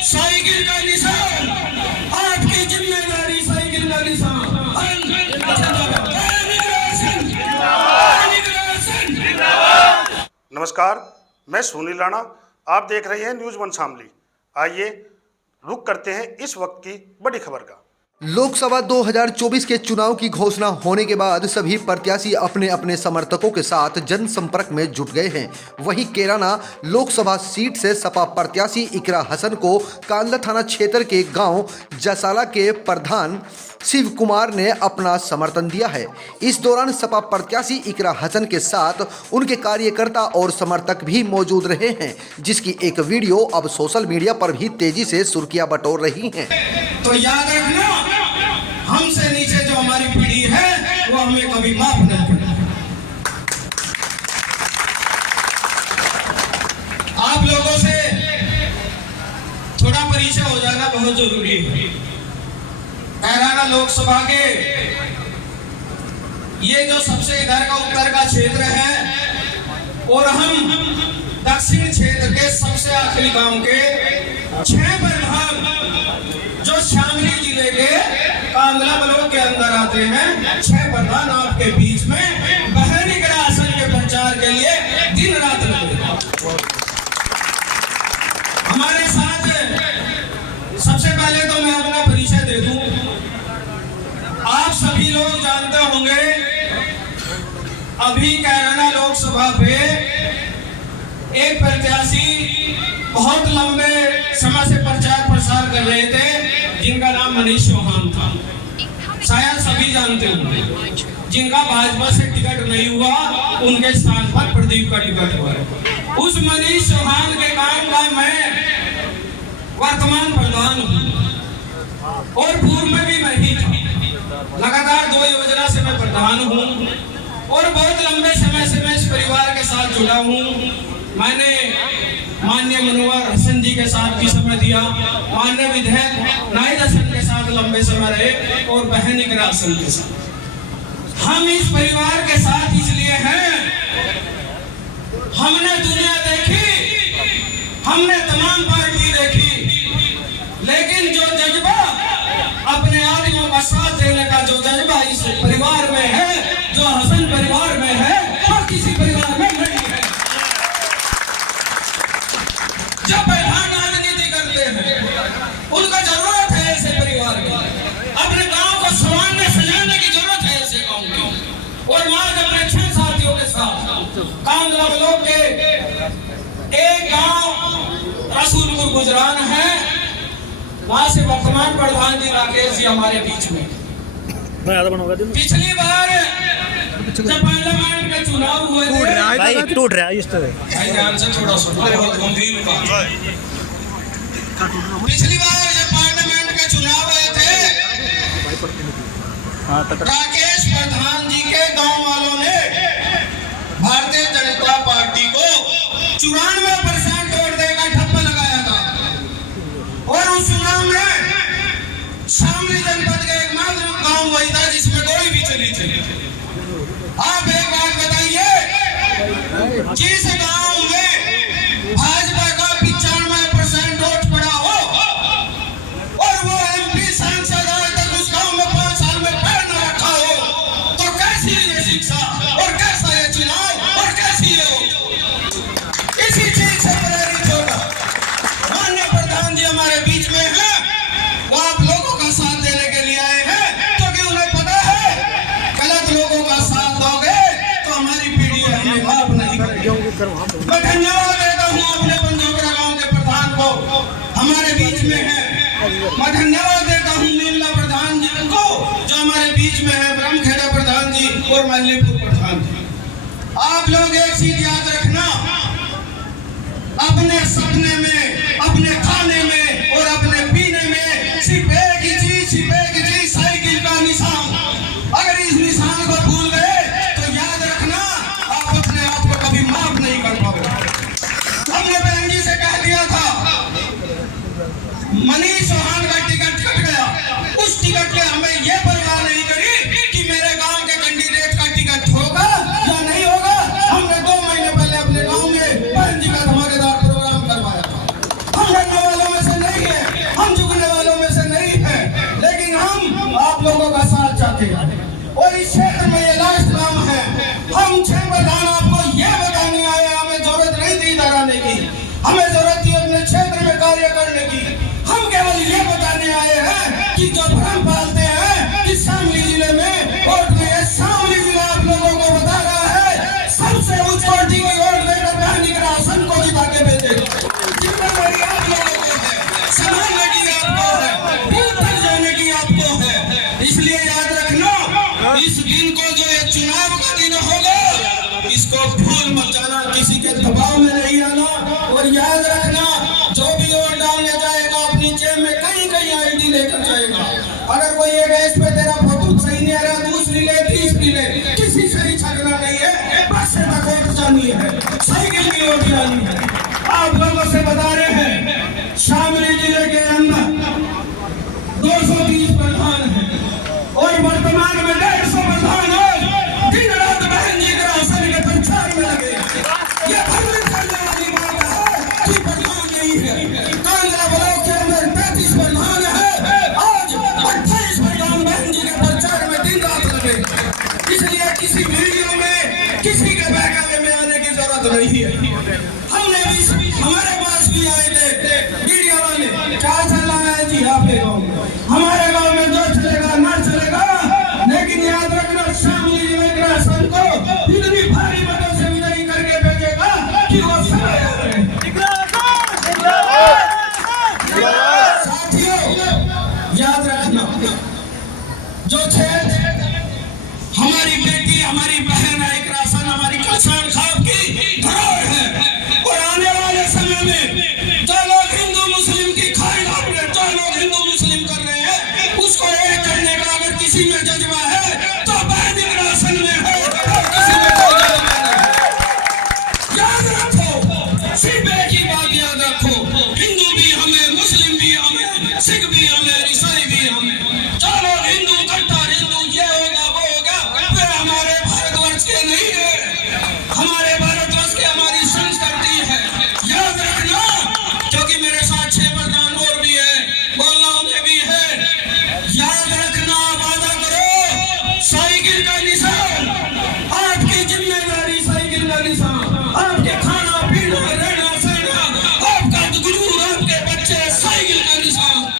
Cycle का निशान, आपकी जिम्मेदारी साइकिल का निशान। नमस्कार, मैं सुनील राणा, आप देख रहे हैं न्यूज़ वन शामली। आइए रुक करते हैं इस वक्त की बड़ी खबर का। लोकसभा 2024 के चुनाव की घोषणा होने के बाद सभी प्रत्याशी अपने अपने समर्थकों के साथ जनसंपर्क में जुट गए हैं। वहीं कैराना लोकसभा सीट से सपा प्रत्याशी इकरा हसन को कांदला थाना क्षेत्र के गांव जसाला के प्रधान शिव कुमार ने अपना समर्थन दिया है। इस दौरान सपा प्रत्याशी इकरा हसन के साथ उनके कार्यकर्ता और समर्थक भी मौजूद रहे हैं, जिसकी एक वीडियो अब सोशल मीडिया पर भी तेजी से सुर्खियां बटोर रही हैं। तो याद रखना, हमसे नीचे जो हमारी पीढ़ी है वो हमें कभी माफ नहीं करेगी। आप लोगों से थोड़ा परिचय हो जाना बहुत जरूरी है। कैराना लोकसभा के ये जो सबसे इधर का उत्तर का क्षेत्र है और हम दक्षिण क्षेत्र के सबसे आखिरी गांव के 6 प्रधान जो शामली जिले के कांदला ब्लॉक के अंदर आते हैं, 6 प्रधान आपके बीच में बहन इकरा हसन के प्रचार के लिए दिन रात लगे। हमारे साथ सबसे पहले तो मैं अपना परिचय दे दूं। आप सभी लोग जानते होंगे, अभी कैराना लोकसभा पे एक प्रत्याशी बहुत लंबे समय से प्रचार प्रसार कर रहे थे, जिनका नाम मनीष चौहान था। शायद सभी जानते होंगे। जिनका भाजपा से टिकट नहीं हुआ, उनके स्थान पर प्रदीप का टिकट हुआ। उस मनीष चौहान के काम का मैं वर्तमान प्रधान हूँ और पूर्व में भी मैं ही था। लगातार 2 योजना से मैं प्रधान हूँ और बहुत लंबे समय से मैं इस परिवार के साथ जुड़ा हूँ। मैंने माननीय मनोहर हसन जी के साथ भी समय दिया, माननीय विधायक नाहिद हसन के साथ लंबे समय रहे और बहन इकरा हसन के साथ। हम इस परिवार के साथ इसलिए हैं, हमने दुनिया देखी, हमने तमाम पार्टी देखी, लेकिन जो जज्बा अपने आदमियों का साथ देने का जो जज्बा इस परिवार में है, जो हसन परिवार में है, और किसी परिवार में नहीं है। जब प्रधान राजनीति करते हैं, उनका जरूरत है ऐसे परिवार की। अपने गांव को संवारने सजाने की जरूरत है ऐसे गांव की। और मैं अपने 6 साथियों के साथ कांदला ब्लॉक के एक गांव रसूलपुर गुजरान है, वहां से वर्तमान प्रधान जी राकेश जी हमारे बीच में। पिछली बार जब पार्लियामेंट के चुनाव हुए थे, टूट रहा है इस तरह। ध्यान से थोड़ा सुनो, बहुत गंभीर बात। पिछली बार जब पार्लियामेंट के चुनाव हुए थे, राकेश प्रधान जी के गांव वालों ने भारतीय जनता पार्टी को 94% वोट देकर ठप्पा लगाया था। और उस चुनाव में शामली जनपद के एकमात्र गांव वही था जिसमें गोली भी चली थी। आप एक बात बताइए, जिस गांव में भाजपा का 95% वोट पड़ा हो और वो MP सांसद आज तक उस गांव में 5 साल में पैर न रखा हो, तो कैसी ये शिक्षा और कैसा ये चुनाव और कैसी ये इसी चीज से प्रेरित होगा। माननीय प्रधान जी हमारे बीच में है, वो आप लोगों का साथ देने के लिए आए हैं, क्योंकि उन्हें पता है गलत लोगों का साथ दोगे तो हमारी पीढ़ी हमें माफ नहीं करेगी। मैं धन्यवाद देता हूँ अपने पंजोगरा गांव के प्रधान को, हमारे बीच में है। मैं धन्यवाद देता हूँ नीमला प्रधान जी को जो हमारे बीच में है, ब्रह्मखेड़ा प्रधान जी और मल्लीपुर प्रधान जी। आप लोग एक चीज याद रखना, अपने सपने में, अपने खाने में और अपने पीने में सिर्फ एक ही चीज साइकिल का निशान। अगर इस निशान को भूल गए तो याद रखना, आप अपने आप को कभी माफ नहीं कर पाओगे। हमने बहन जी से कह दिया था, मनीष चौहान का टिकट कट गया, उस टिकट के हमें ये परवाह नहीं करी कि मेरे गांव के कैंडिडेट का टिकट होगा या नहीं होगा। हमने 2 महीने पहले अपने गांव में बहन जी का धमाकेदार प्रोग्राम करवाया था। हमने के, और इस क्षेत्र में ये लास्ट काम है। हम 6 प्रधान आपको ये बताने आए, हमें जरूरत नहीं थी इधर आने की, हमें जरूरत थी अपने क्षेत्र में कार्य करने की। हम केवल ये बताने आए हैं कि जो भ्रम पालते हैं कि शामली जिले में वोट में, शामली जिला आप लोगों को बता रहा है सबसे उच्च कोटि की वोट देकर बहनी के राशन को जिता के भेजेगा। जिम्मेदारी आप लोगों को है, संभालने की आपको है, बूथ तक जाने की आपको है। इसलिए याद रखना, इस दिन को जो ये चुनाव का दिन होगा, इसको भूल मत जाना, किसी के दबाव में नहीं आना। और याद रखना, जो भी वोट डालने जाएगा अपनी जेब में कहीं कहीं आईडी लेकर जाएगा। अगर कोई एक गैस पे तेरा फोटो सही नहीं आ रहा, दूसरी ले, तीसरी ले, किसी से ही छकना नहीं है, बस से तक वोट जानी है, साइकिल की वोट जानी है। आप लोगों से बता रहे हैं, शामली जिले के अंदर 230 प्रधान है और वर्तमान में 150 प्रधान है। दिन रात बहन जी के राशन के प्रचार में लगे। ये भ्रमित करने वाली बात है कि प्रधान नहीं है। कांगड़ा ब्लॉक के अंदर 33 प्रधान है, आज 28 प्रधान बहन जी के प्रचार में दिन रात लगे। इसलिए किसी वीडियो में किसी के बहकावे में आने की जरूरत नहीं है। हमने भी, हमारे पास भी आए थे मीडिया वाले, क्या चल रहा है जी आपके गाँव में, हमारे गाँव में जो चलेगा ना चलेगा, लेकिन याद रखना शामली जिले के राशन को इतनी भारी मतों से विजयी करके भेजेगा कि वो समय आ रहे हैं। साथियों याद रखना, जो 6